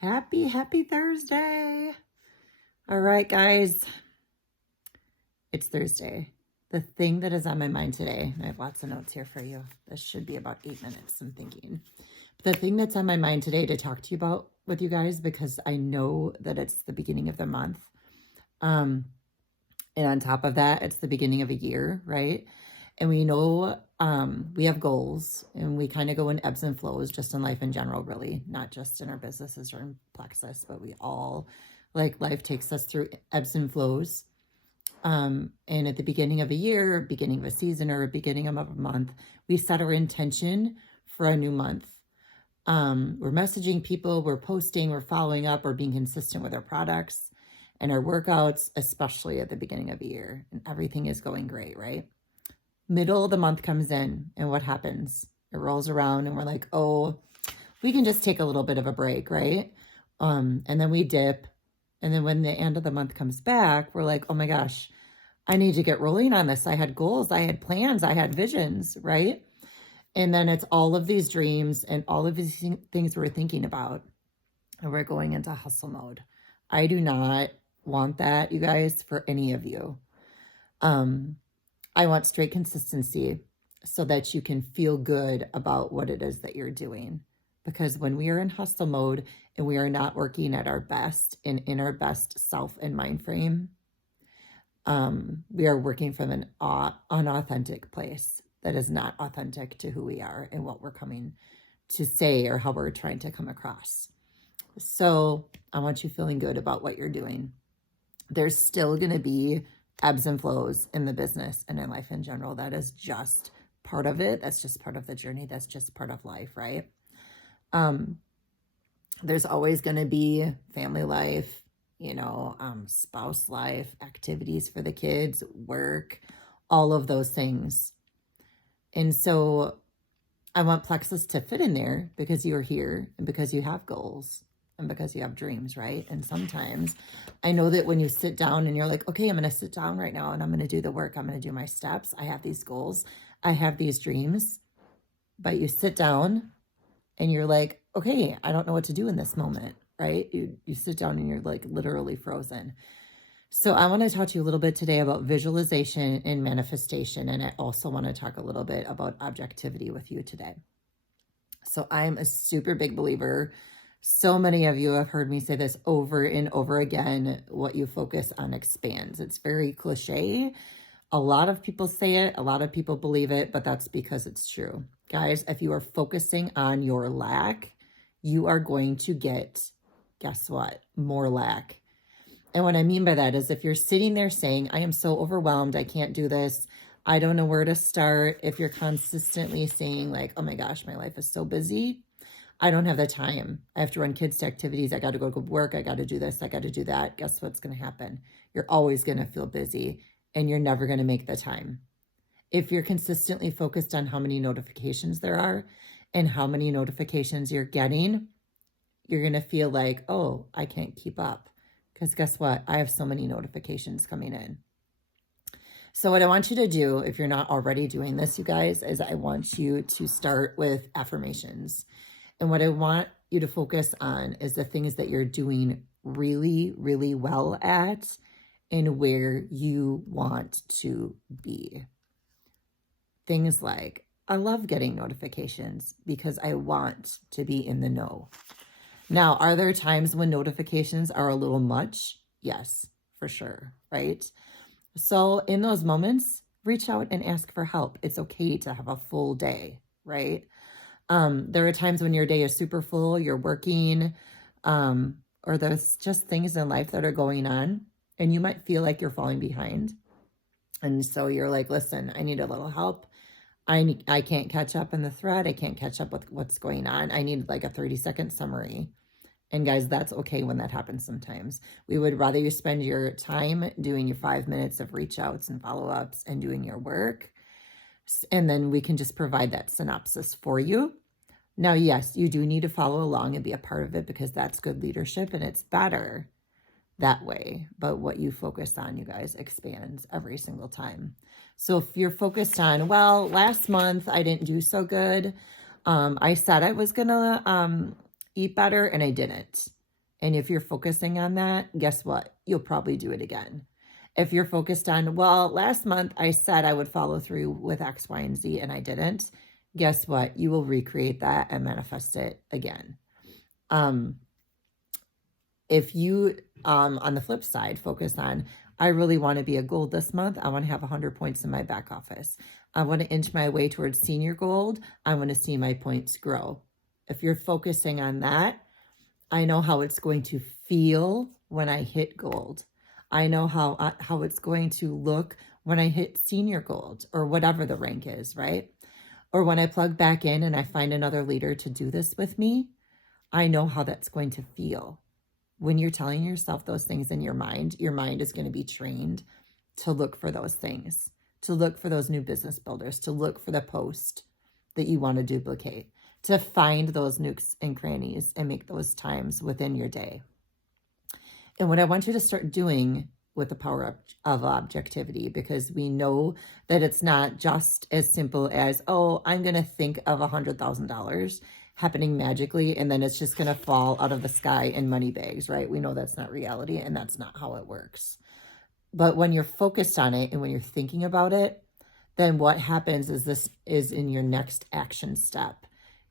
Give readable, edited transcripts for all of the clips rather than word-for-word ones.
Happy Thursday. All right, guys. It's Thursday. The thing that is on my mind today, and I have lots of notes here for you. This should be about 8 minutes, I'm thinking. But the thing that's on my mind today to talk to you about with you guys, because I know that it's the beginning of the month. And on top of that, it's the beginning of a year, right? And we know we have goals, and we kind of go in ebbs and flows just in life in general, really, not just in our businesses or in Plexus, but we all, like, life takes us through ebbs and flows. And at the beginning of a year, beginning of a season, or beginning of a month, we set our intention for a new month. We're messaging people, we're posting, we're following up, we're being consistent with our products and our workouts, especially at the beginning of a year, and everything is going great, right? Middle of the month comes in, and what happens? It rolls around, and we're like, oh, we can just take a little bit of a break, right? And then we dip, and then when the end of the month comes back, we're like, oh my gosh, I need to get rolling on this. I had goals, I had plans, I had visions, right? And then it's all of these dreams and all of these things we're thinking about, and we're going into hustle mode. I do not want that, you guys, for any of you. I want straight consistency so that you can feel good about what it is that you're doing. Because when we are in hustle mode and we are not working at our best and in our best self and mind frame, we are working from an unauthentic place that is not authentic to who we are and what we're coming to say or how we're trying to come across. So I want you feeling good about what you're doing. There's still going to be ebbs and flows in the business and in life in general. That is just part of it. That's just part of the journey. That's just part of life, right? There's always going to be family life, spouse life, activities for the kids, work, all of those things. And so I want Plexus to fit in there because you're here and because you have goals and because you have dreams, right? And sometimes I know that when you sit down and you're like, okay, I'm going to sit down right now and I'm going to do the work. I'm going to do my steps. I have these goals. I have these dreams. But you sit down and you're like, okay, I don't know what to do in this moment, right? You sit down and you're like literally frozen. So I want to talk to you a little bit today about visualization and manifestation. And I also want to talk a little bit about objectivity with you today. So I'm a super big believer. So many of you have heard me say this over and over again. What you focus on expands. It's very cliche. A lot of people say it. A lot of people believe it, but that's because it's true. Guys, if you are focusing on your lack, you are going to get, guess what? More lack. And what I mean by that is if you're sitting there saying, I am so overwhelmed, I can't do this, I don't know where to start. If you're consistently saying like, oh my gosh, my life is so busy, I don't have the time. I have to run kids to activities. I got to go to work. I got to do this. I got to do that. Guess what's going to happen? You're always going to feel busy and you're never going to make the time. If you're consistently focused on how many notifications there are and how many notifications you're getting, you're going to feel like, oh, I can't keep up. Because guess what? I have so many notifications coming in. So what I want you to do, if you're not already doing this, you guys, is I want you to start with affirmations. And what I want you to focus on is the things that you're doing really, really well at and where you want to be. Things like, I love getting notifications because I want to be in the know. Now, are there times when notifications are a little much? Yes, for sure, right? So in those moments, reach out and ask for help. It's okay to have a full day, right? There are times when your day is super full, you're working, or there's just things in life that are going on, and you might feel like you're falling behind. And so you're like, listen, I need a little help. I can't catch up in the thread. I can't catch up with what's going on. I need like a 30-second summary. And guys, that's okay when that happens sometimes. We would rather you spend your time doing your 5 minutes of reach outs and follow-ups and doing your work. And then we can just provide that synopsis for you. Now, yes, you do need to follow along and be a part of it because that's good leadership and it's better that way. But what you focus on, you guys, expands every single time. So if you're focused on, well, last month I didn't do so good. I said I was going to eat better and I didn't. And if you're focusing on that, guess what? You'll probably do it again. If you're focused on, well, last month I said I would follow through with X, Y, and Z, and I didn't, guess what? You will recreate that and manifest it again. If you, on the flip side, focus on, I really want to be a gold this month. I want to have 100 points in my back office. I want to inch my way towards senior gold. I want to see my points grow. If you're focusing on that, I know how it's going to feel when I hit gold. I know how it's going to look when I hit senior gold or whatever the rank is, right? Or when I plug back in and I find another leader to do this with me, I know how that's going to feel. When you're telling yourself those things in your mind is going to be trained to look for those things, to look for those new business builders, to look for the post that you want to duplicate, to find those nooks and crannies and make those times within your day. And what I want you to start doing with the power of objectivity, because we know that it's not just as simple as, oh, I'm going to think of $100,000 happening magically, and then it's just going to fall out of the sky in money bags, right? We know that's not reality, and that's not how it works. But when you're focused on it and when you're thinking about it, then what happens is this is in your next action step.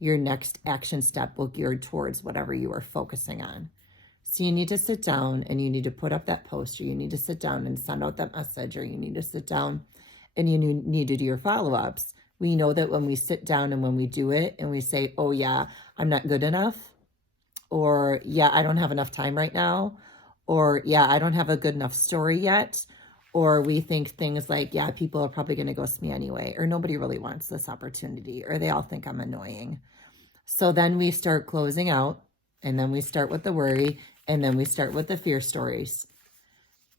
Your next action step will gear towards whatever you are focusing on. So you need to sit down and you need to put up that post, or you need to sit down and send out that message, or you need to sit down and you need to do your follow-ups. We know that when we sit down and when we do it and we say, oh yeah, I'm not good enough, or yeah, I don't have enough time right now, or yeah, I don't have a good enough story yet, or we think things like, yeah, people are probably going to ghost me anyway, or nobody really wants this opportunity, or they all think I'm annoying. So then we start closing out, and then we start with the worry, and then we start with the fear stories.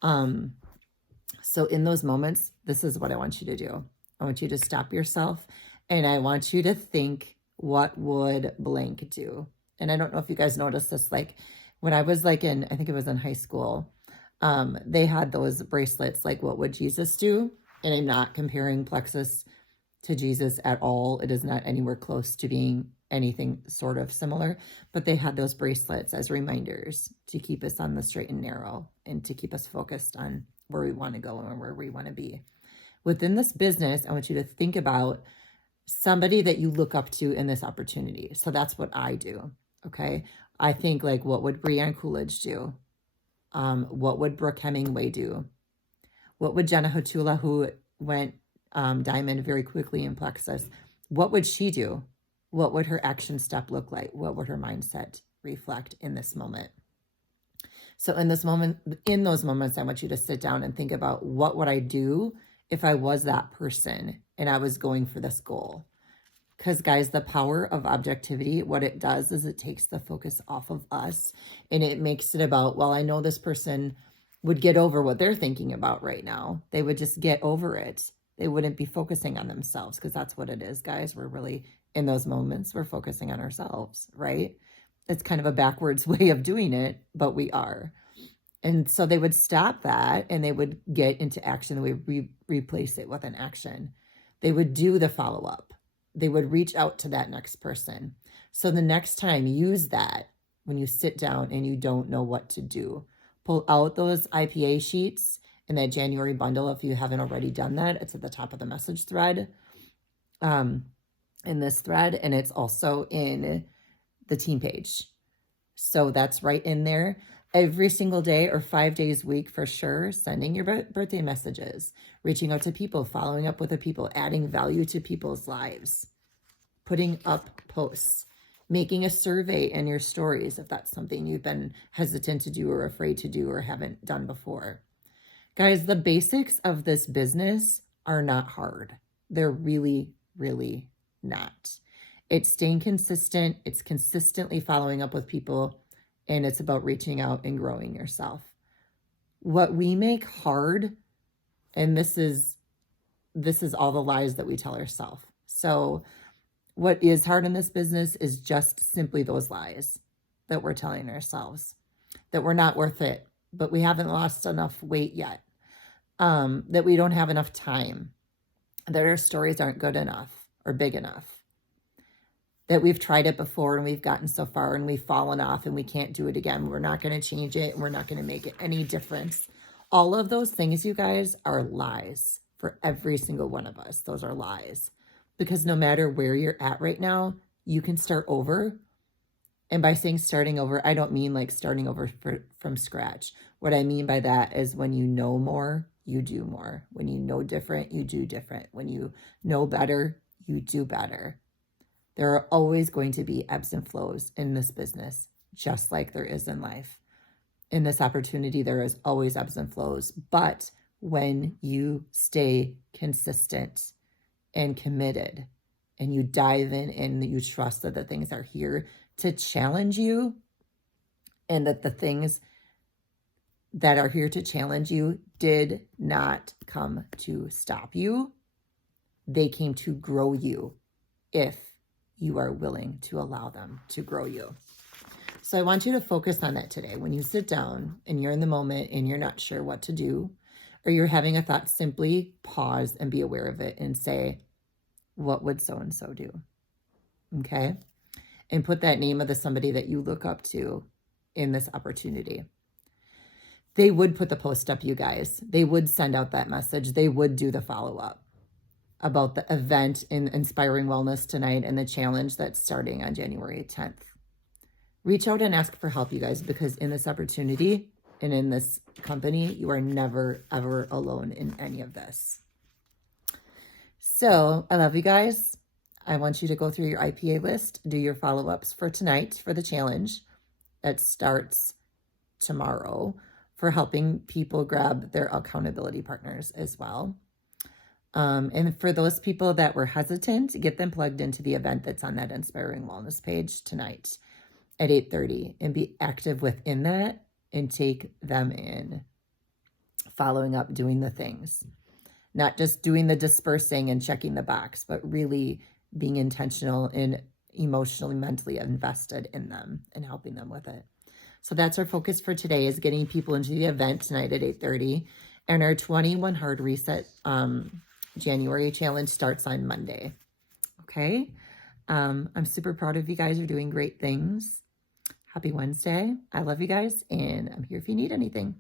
So in those moments, this is what I want you to do. I want you to stop yourself, and I want you to think, what would blank do? And I don't know if you guys noticed this, like when I was like I think it was in high school, they had those bracelets, like what would Jesus do? And I'm not comparing plexus to Jesus at all. It is not anywhere close to being anything sort of similar, but they had those bracelets as reminders to keep us on the straight and narrow and to keep us focused on where we want to go and where we want to be. Within this business, I want you to think about somebody that you look up to in this opportunity. So that's what I do, okay? I think like, what would Breanne Coolidge do? What would Brooke Hemingway do? What would Jenna Hatula, who went diamond very quickly in plexus, what would she do? What would her action step look like? What would her mindset reflect in this moment? So in those moments, I want you to sit down and think about, what would I do if I was that person and I was going for this goal? Because guys, the power of objectivity, what it does is it takes the focus off of us, and it makes it about, well, I know this person would get over what they're thinking about right now. They would just get over it. They wouldn't be focusing on themselves, because that's what it is, guys. We're really, in those moments, we're focusing on ourselves, right? It's kind of a backwards way of doing it, but we are. And so they would stop that and they would get into action. They would replace it with an action. They would do the follow-up. They would reach out to that next person. So the next time, use that when you sit down and you don't know what to do. Pull out those IPA sheets in that January bundle. If you haven't already done that, it's at the top of the message thread, in this thread, and it's also in the team page. So that's right in there. Every single day, or 5 days a week for sure, sending your birthday messages, reaching out to people, following up with the people, adding value to people's lives, putting up posts, making a survey in your stories if that's something you've been hesitant to do or afraid to do or haven't done before. Guys, the basics of this business are not hard. They're really, really not. It's staying consistent. It's consistently following up with people. And it's about reaching out and growing yourself. What we make hard, and this is all the lies that we tell ourselves. So what is hard in this business is just simply those lies that we're telling ourselves, that we're not worth it, but we haven't lost enough weight yet, that we don't have enough time, that our stories aren't good enough or big enough, that we've tried it before and we've gotten so far and we've fallen off and we can't do it again. We're not going to change it and we're not going to make it any difference. All of those things, you guys, are lies for every single one of us. Those are lies. Because no matter where you're at right now, you can start over. And by saying starting over, I don't mean like starting over from scratch. What I mean by that is when you know more, you do more. When you know different, you do different. When you know better, you do better. There are always going to be ebbs and flows in this business, just like there is in life. In this opportunity, there is always ebbs and flows. But when you stay consistent and committed and you dive in and you trust that the things are here to challenge you and that the things that are here to challenge you did not come to stop you. They came to grow you if you are willing to allow them to grow you. So I want you to focus on that today. When you sit down and you're in the moment and you're not sure what to do, or you're having a thought, simply pause and be aware of it and say, what would so-and-so do? Okay? And put that name of the somebody that you look up to in this opportunity. They would put the post up, you guys. They would send out that message. They would do the follow-up about the event in Inspiring Wellness tonight and the challenge that's starting on January 10th. Reach out and ask for help, you guys, because in this opportunity and in this company, you are never, ever alone in any of this. So I love you guys. I want you to go through your IPA list, do your follow-ups for tonight for the challenge that starts tomorrow for helping people grab their accountability partners as well. And for those people that were hesitant, get them plugged into the event that's on that Inspiring Wellness page tonight at 8:30 and be active within that and take them in, following up, doing the things, not just doing the dispersing and checking the box, but really being intentional and emotionally, mentally invested in them and helping them with it. So that's our focus for today, is getting people into the event tonight at 8:30. And our 21 Hard Reset January challenge starts on Monday. Okay. I'm super proud of you guys. You're doing great things. Happy Wednesday. I love you guys, and I'm here if you need anything.